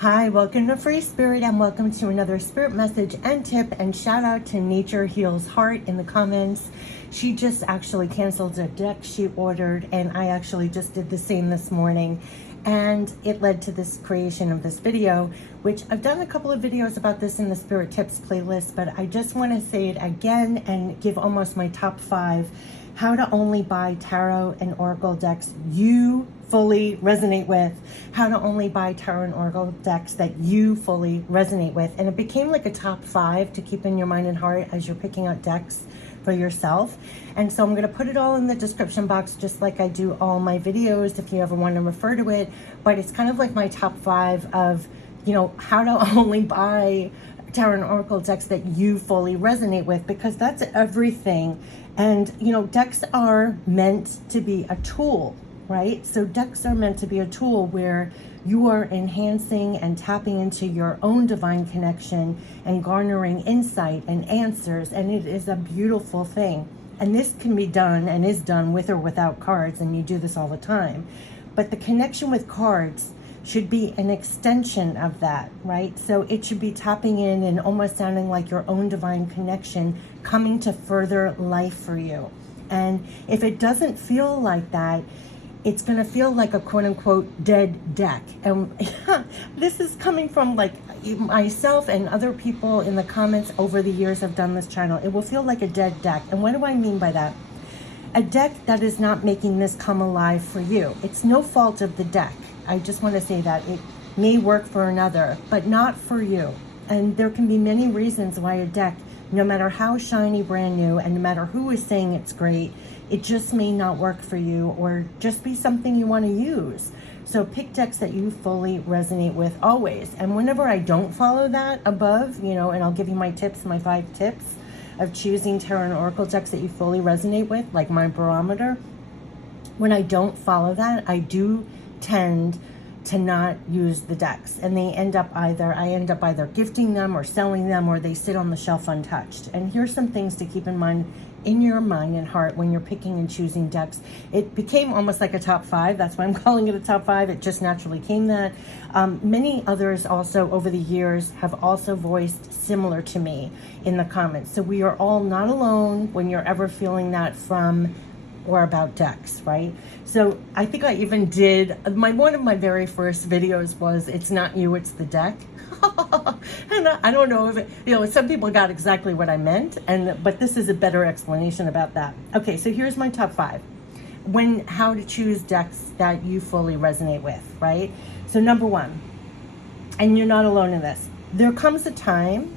Hi, welcome to Free Spirit and welcome to another spirit message and tip, and shout out to Nature Heals Heart in the comments. She just actually canceled a deck she ordered, and I actually just did the same this morning, and it led to this creation of this video, which I've done a couple of videos about this in the Spirit Tips playlist, but I just want to say it again and give almost my top 5 how to only buy tarot and oracle decks you fully resonate with, how to only buy tarot and oracle decks that you fully resonate with. And it became like a top 5 to keep in your mind and heart as you're picking out decks for yourself. And so I'm going to put it all in the description box, just like I do all my videos if you ever want to refer to it. But it's kind of like my top 5 of, how to only buy tarot and oracle decks that you fully resonate with, because that's everything. And decks are meant to be a tool, right? So decks are meant to be a tool where you are enhancing and tapping into your own divine connection and garnering insight and answers, and it is a beautiful thing. And this can be done and is done with or without cards, and you do this all the time. But the connection with cards should be an extension of that, right? So it should be tapping in and almost sounding like your own divine connection coming to further life for you. And if it doesn't feel like that, it's going to feel like a quote unquote dead deck. And this is coming from like myself and other people in the comments over the years I've done this channel. It will feel like a dead deck. And what do I mean by that? A deck that is not making this come alive for you. It's no fault of the deck. I just want to say that it may work for another, but not for you. And there can be many reasons why a deck, no matter how shiny, brand new, and no matter who is saying it's great, it just may not work for you or just be something you want to use. So pick decks that you fully resonate with always. And whenever I don't follow that above, and I'll give you my tips, my 5 tips of choosing tarot and oracle decks that you fully resonate with, like my barometer. When I don't follow that, I do tend to not use the decks, and I end up either gifting them or selling them, or they sit on the shelf untouched. And here's some things to keep in mind in your mind and heart when you're picking and choosing decks. It became almost like a top 5. That's why I'm calling it a top 5. It just naturally came that. Many others also over the years have also voiced similar to me in the comments. So we are all not alone when you're ever feeling that from or about decks, right? So I think I even did, one of my very first videos was, it's not you, it's the deck. And I don't know if it, some people got exactly what I meant, but this is a better explanation about that. Okay, so here's my top 5. How to choose decks that you fully resonate with, right? So number 1, and you're not alone in this, there comes a time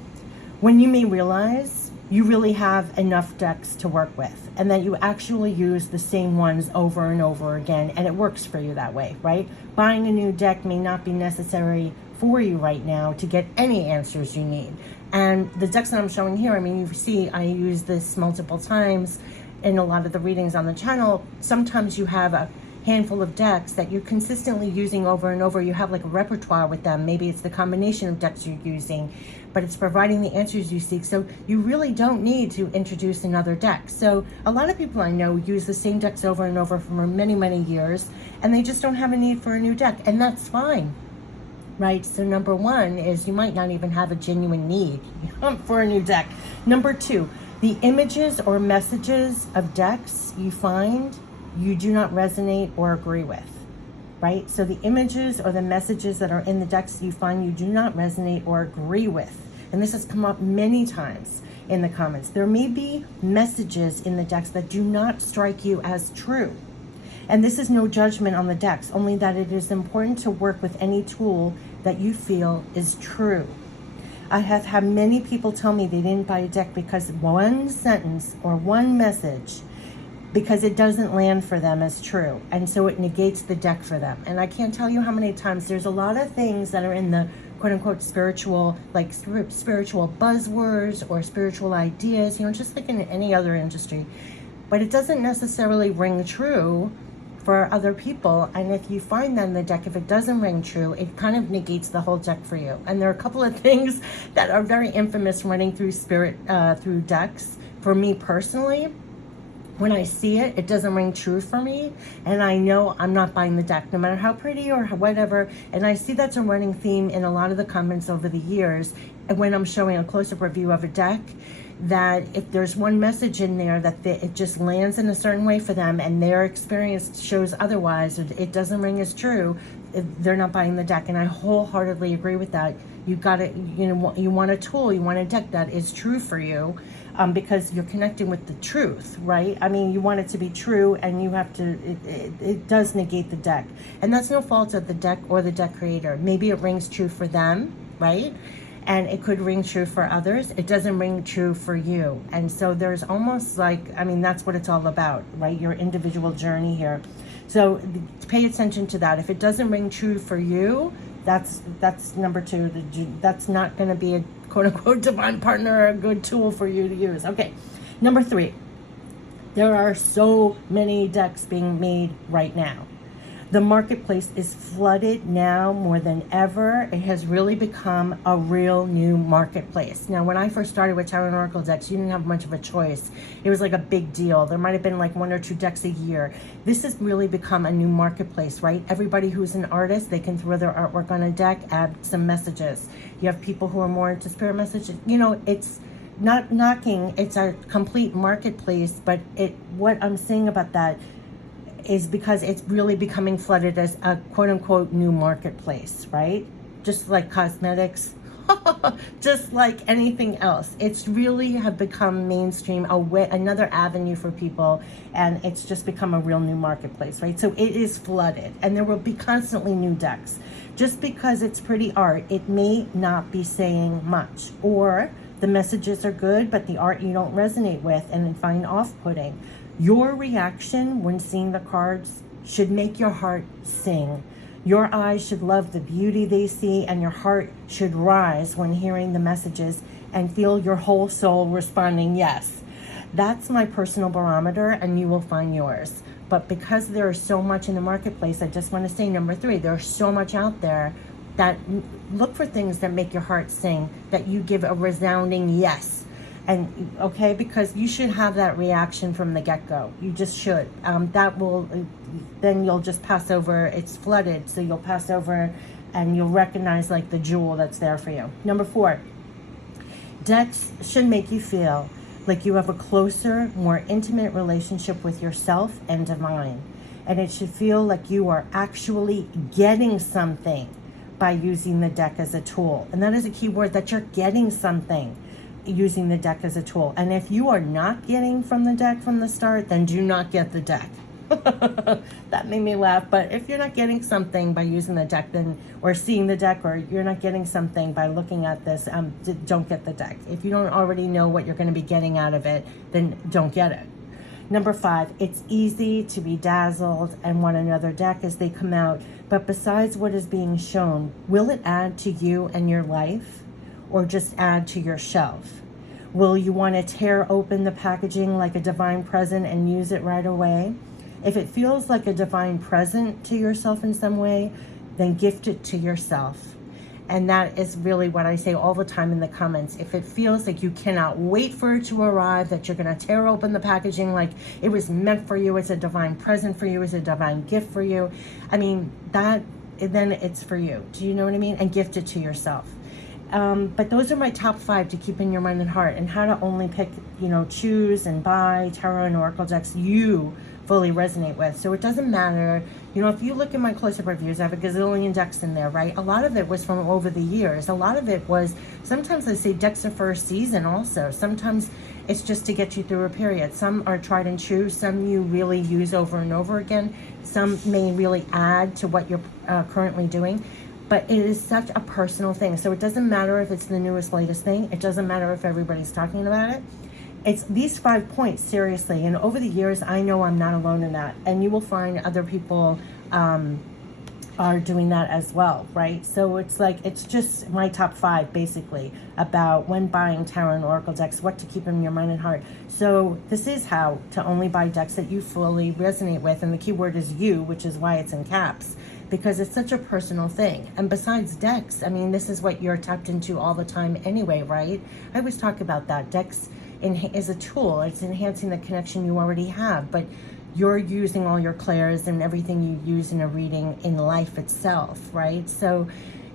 when you may realize you really have enough decks to work with, and that you actually use the same ones over and over again, and it works for you that way, right? Buying a new deck may not be necessary for you right now to get any answers you need. And the decks that I'm showing here, you see I use this multiple times in a lot of the readings on the channel. Sometimes you have a handful of decks that you're consistently using over and over. You have like a repertoire with them. Maybe it's the combination of decks you're using, but it's providing the answers you seek. So you really don't need to introduce another deck. So a lot of people I know use the same decks over and over for many, many years, and they just don't have a need for a new deck, and that's fine, right? So number 1 is you might not even have a genuine need for a new deck. Number 2, the images or messages of decks you find you do not resonate or agree with, right? So the images or the messages that are in the decks you find you do not resonate or agree with. And this has come up many times in the comments. There may be messages in the decks that do not strike you as true. And this is no judgment on the decks, only that it is important to work with any tool that you feel is true. I have had many people tell me they didn't buy a deck because one sentence or one message, because it doesn't land for them as true, and so it negates the deck for them. And I can't tell you how many times there's a lot of things that are in the quote-unquote spiritual, like spiritual buzzwords or spiritual ideas, just like in any other industry, but it doesn't necessarily ring true for other people. And if you find that in the deck, if it doesn't ring true, it kind of negates the whole deck for you. And there are a couple of things that are very infamous running through through decks for me personally. when I see it, it doesn't ring true for me, and I know I'm not buying the deck, no matter how pretty or whatever. And I see that's a running theme in a lot of the comments over the years, and when I'm showing a close-up review of a deck, that if there's one message in there that it just lands in a certain way for them, and their experience shows otherwise, or it doesn't ring as true, they're not buying the deck. And I wholeheartedly agree with that. You got to, you want a tool, you want a deck that is true for you. Because you're connecting with the truth, right? I mean, you want it to be true, and you have to, it does negate the deck. And that's no fault of the deck or the deck creator. Maybe it rings true for them, right? And it could ring true for others. It doesn't ring true for you. And so there's almost like, I mean, that's what it's all about, right? Your individual journey here. So pay attention to that. If it doesn't ring true for you, that's number two. That's not going to be a quote-unquote divine partner or a good tool for you to use. Okay, number three. There are so many decks being made right now. The marketplace is flooded now more than ever. It has really become a real new marketplace. Now, when I first started with Tarot and Oracle decks, you didn't have much of a choice. It was like a big deal. There might have been like 1 or 2 decks a year. This has really become a new marketplace, right? Everybody who's an artist, they can throw their artwork on a deck, add some messages. You have people who are more into spirit messages. It's not knocking. It's a complete marketplace, but what I'm saying about that is because it's really becoming flooded as a quote-unquote new marketplace, right? Just like cosmetics, just like anything else. It's really have become mainstream, another avenue for people, and it's just become a real new marketplace, right? So it is flooded, and there will be constantly new decks. Just because it's pretty art, it may not be saying much, or the messages are good, but the art you don't resonate with and find off-putting. Your reaction when seeing the cards should make your heart sing. Your eyes should love the beauty they see, and your heart should rise when hearing the messages and feel your whole soul responding yes. That's my personal barometer, and you will find yours. But because there is so much in the marketplace, I just want to say number three, there's so much out there that look for things that make your heart sing, that you give a resounding yes. And okay, because you should have that reaction from the get-go. You just should. Then you'll just pass over. It's flooded, so you'll pass over and you'll recognize like the jewel that's there for you. Number 4, decks should make you feel like you have a closer, more intimate relationship with yourself and divine. And it should feel like you are actually getting something by using the deck as a tool. And that is a key word, that you're getting something using the deck as a tool. And if you are not getting from the deck from the start, then do not get the deck. That made me laugh. But if you're not getting something by using the deck, then, or seeing the deck, or you're not getting something by looking at this, don't get the deck. If you don't already know what you're going to be getting out of it, then don't get it. Number 5, it's easy to be dazzled and want another deck as they come out. But besides what is being shown, will it add to you and your life, or just add to your shelf? Will you want to tear open the packaging like a divine present and use it right away? If it feels like a divine present to yourself in some way, then gift it to yourself. And that is really what I say all the time in the comments. If it feels like you cannot wait for it to arrive, that you're going to tear open the packaging like it was meant for you, it's a divine present for you, it's a divine gift for you, I mean, then it's for you. Do you know what I mean? And gift it to yourself. But those are my top 5 to keep in your mind and heart, and how to only pick, choose and buy tarot and oracle decks you fully resonate with. So it doesn't matter, if you look at my close-up reviews, I have a gazillion decks in there, right? A lot of it was from over the years. A lot of it was, sometimes I say decks are for a season also. Sometimes it's just to get you through a period. Some are tried and true. Some you really use over and over again. Some may really add to what you're currently doing. But it is such a personal thing. So it doesn't matter if it's the newest, latest thing. It doesn't matter if everybody's talking about it. It's these 5 points, seriously. And over the years, I know I'm not alone in that. And you will find other people are doing that as well, right? So it's just my top 5, basically, about when buying tarot and oracle decks, what to keep in your mind and heart. So this is how to only buy decks that you fully resonate with. And the key word is you, which is why it's in caps, because it's such a personal thing. And besides decks, I mean, this is what you're tapped into all the time anyway, right? I always talk about that. Decks, is a tool. It's enhancing the connection you already have, but you're using all your clairs and everything you use in a reading in life itself, right? So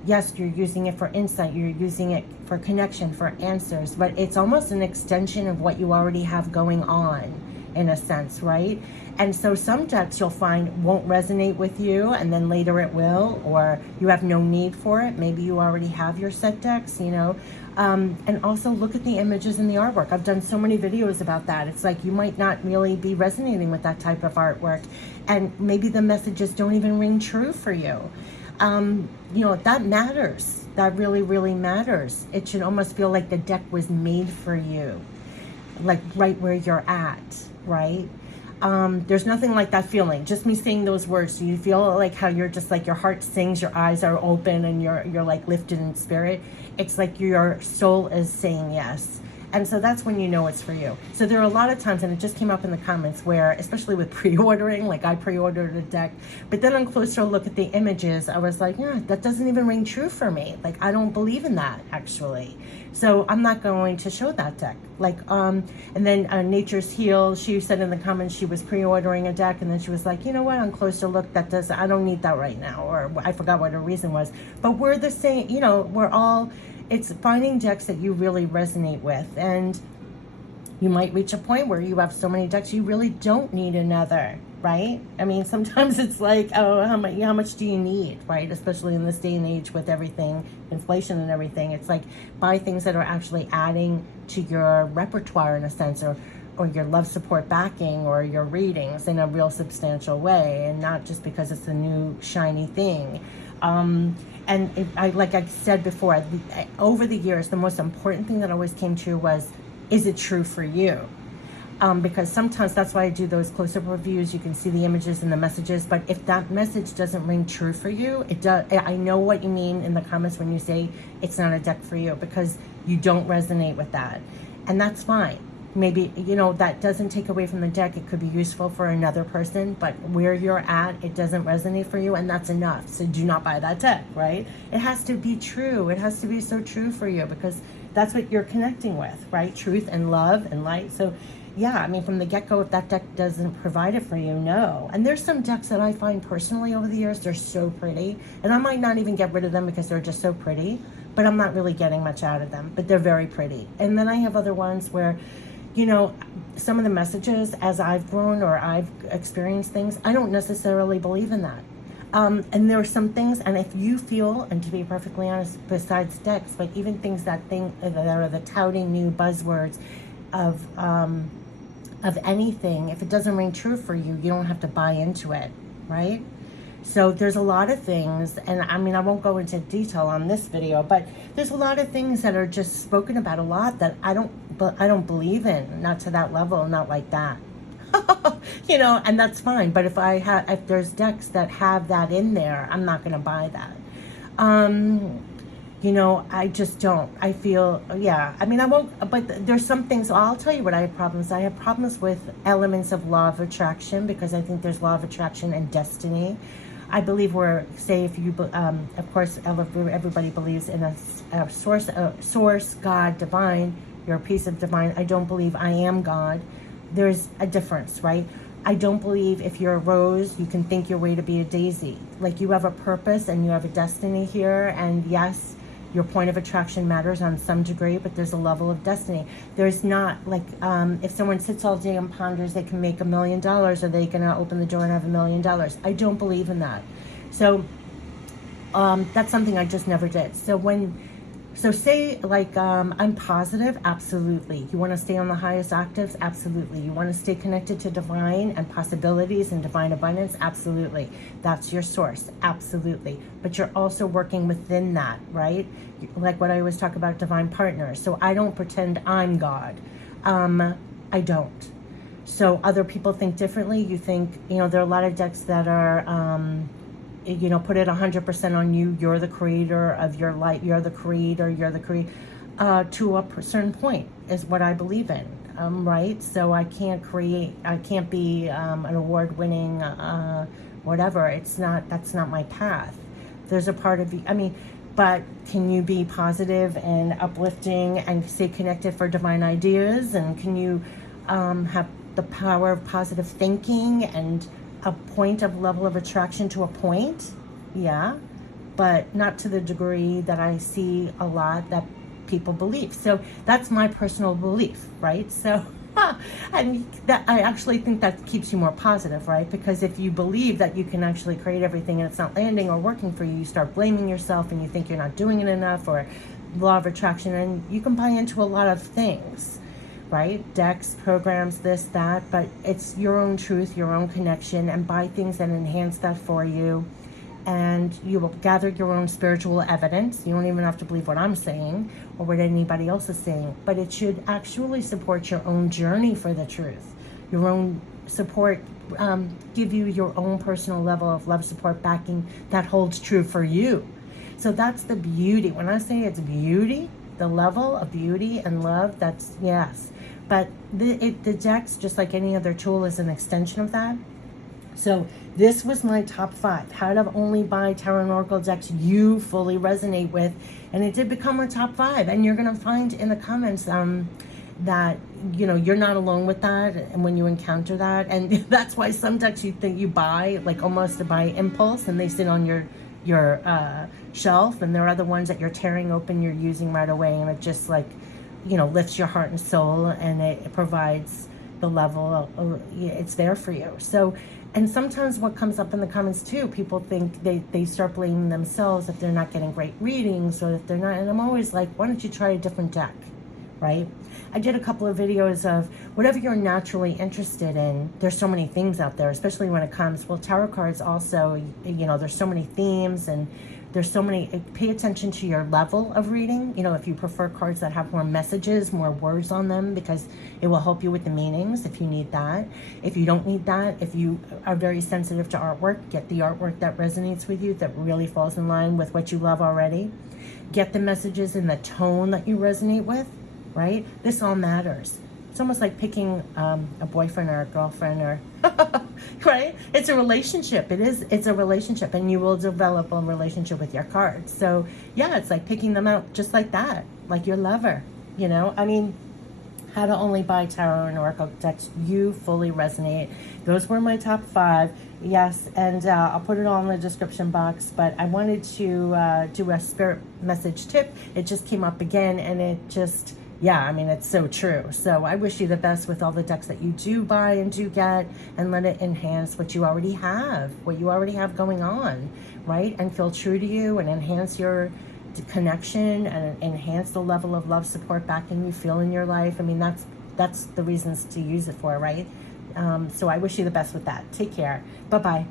yes, you're using it for insight, you're using it for connection, for answers, but it's almost an extension of what you already have going on, in a sense, right? And so some decks you'll find won't resonate with you, and then later it will, or you have no need for it. Maybe you already have your set decks, you know. And also look at the images in the artwork. I've done so many videos about that. It's like you might not really be resonating with that type of artwork, and maybe the messages don't even ring true for you. You know, that matters. That really, really matters. It should almost feel like the deck was made for you, like right where you're at, right? There's nothing like that feeling. Just me saying those words. So you feel like how you're just like your heart sings, your eyes are open, and you're like lifted in spirit. It's like your soul is saying yes. And so that's when you know it's for you. So there are a lot of times, and it just came up in the comments, where, especially with pre-ordering, like I pre-ordered a deck, but then on closer look at the images, I was like, yeah, that doesn't even ring true for me. Like, I don't believe in that, actually. So I'm not going to show that deck. Like, and then Nature's Heal, she said in the comments she was pre-ordering a deck, and then she was like, you know what, on closer look, I don't need that right now, or I forgot what her reason was. But we're the same, you know, we're all, it's finding decks that you really resonate with. And you might reach a point where you have so many decks you really don't need another, right? I mean, sometimes it's like, oh, how much do you need, right? Especially in this day and age with everything, inflation and everything. It's like, buy things that are actually adding to your repertoire in a sense, or your love support backing, or your readings in a real substantial way, and not just because it's a new shiny thing. And like I said before, over the years, the most important thing that always came true was, is it true for you? Because sometimes that's why I do those close-up reviews. You can see the images and the messages, but if that message doesn't ring true for you, it does. I know what you mean in the comments when you say it's not a deck for you, because you don't resonate with that, and that's fine. Maybe, you know, that doesn't take away from the deck. It could be useful for another person, but where you're at, it doesn't resonate for you, and that's enough. So do not buy that deck, right? It has to be true. It has to be so true for you, because that's what you're connecting with, right? Truth and love and light. So yeah, I mean, from the get-go, if that deck doesn't provide it for you, no. And there's some decks that I find personally over the years, they're so pretty, and I might not even get rid of them because they're just so pretty, but I'm not really getting much out of them, but they're very pretty. And then I have other ones where, you know, some of the messages, as I've grown or I've experienced things, I don't necessarily believe in that. And there are some things, and if you feel, and to be perfectly honest, besides decks, but even things that are the touting new buzzwords of anything, if it doesn't ring true for you, you don't have to buy into it, right? So there's a lot of things, and I mean, I won't go into detail on this video, but there's a lot of things that are just spoken about a lot that I don't believe in, not to that level, not like that. You know, and that's fine. But if there's decks that have that in there, I'm not going to buy that. You know, I just don't. I feel, yeah. I mean, I won't, but there's some things. I'll tell you what I have problems. I have problems with elements of law of attraction, because I think there's law of attraction and destiny. I believe if you, of course, everybody believes in a source, God, divine. You're a piece of divine. I don't believe I am God. There's a difference, right? I don't believe if you're a rose, you can think your way to be a daisy. Like, you have a purpose and you have a destiny here. And yes, your point of attraction matters on some degree, but there's a level of destiny. There's not like, if someone sits all day and ponders, they can make $1 million, or they can open the door and have $1 million. I don't believe in that. So that's something I just never did. So say like, I'm positive, absolutely. You want to stay on the highest octaves, absolutely. You want to stay connected to divine and possibilities and divine abundance, absolutely. That's your source, absolutely. But you're also working within that, right? Like what I always talk about, divine partners. So I don't pretend I'm God. I don't. So other people think differently. You think, you know, there are a lot of decks that are, you know, put it 100% on you. You're the creator of your life. You're the creator. To a certain point is what I believe in, right? So I can't be an award-winning whatever. That's not my path. There's a part of you. I mean, but can you be positive and uplifting and stay connected for divine ideas? And can you have the power of positive thinking and a point of level of attraction to a point? Yeah, but not to the degree that I see a lot that people believe. So that's my personal belief, right? So and that, I actually think that keeps you more positive, right? Because if you believe that you can actually create everything and it's not landing or working for you, you start blaming yourself and you think you're not doing it enough, or law of attraction, and you can buy into a lot of things, right? Decks, programs, this, that, but it's your own truth, your own connection, and buy things that enhance that for you. And you will gather your own spiritual evidence. You don't even have to believe what I'm saying or what anybody else is saying, but it should actually support your own journey for the truth, your own support, give you your own personal level of love, support, backing that holds true for you. So that's the beauty. When I say it's beauty, the level of beauty and love, that's yes. But the decks, just like any other tool, is an extension of that. So this was my top 5. How to only buy tarot and oracle decks you fully resonate with. And it did become a top 5. And you're going to find in the comments that, you know, you're not alone with that. And when you encounter that, and that's why some decks you think you buy, like almost by impulse, and they sit on your shelf. And there are other ones that you're tearing open, you're using right away. And it just, like, you know, lifts your heart and soul. And it provides the level of, it's there for you. So, and sometimes what comes up in the comments too, people think they start blaming themselves if they're not getting great readings, or if they're not, and I'm always like, why don't you try a different deck, right? I did a couple of videos of whatever you're naturally interested in. There's so many things out there, especially when it comes, well, tarot cards also, you know, there's so many themes, and there's so many, pay attention to your level of reading. You know, if you prefer cards that have more messages, more words on them, because it will help you with the meanings if you need that. If you don't need that, if you are very sensitive to artwork, get the artwork that resonates with you, that really falls in line with what you love already. Get the messages in the tone that you resonate with, right? This all matters. It's almost like picking a boyfriend or a girlfriend, or right? It's a relationship. It's a relationship, and you will develop a relationship with your cards. So yeah, it's like picking them out just like that, like your lover, you know? I mean, how to only buy tarot and oracle decks you fully resonate. Those were my top 5. Yes, and I'll put it all in the description box, but I wanted to do a spirit message tip. It just came up again, and it just, yeah, I mean, it's so true. So I wish you the best with all the decks that you do buy and do get, and let it enhance what you already have going on, right? And feel true to you, and enhance your connection, and enhance the level of love, support, backing you feel in your life. I mean, that's the reasons to use it for, right? So I wish you the best with that. Take care. Bye-bye.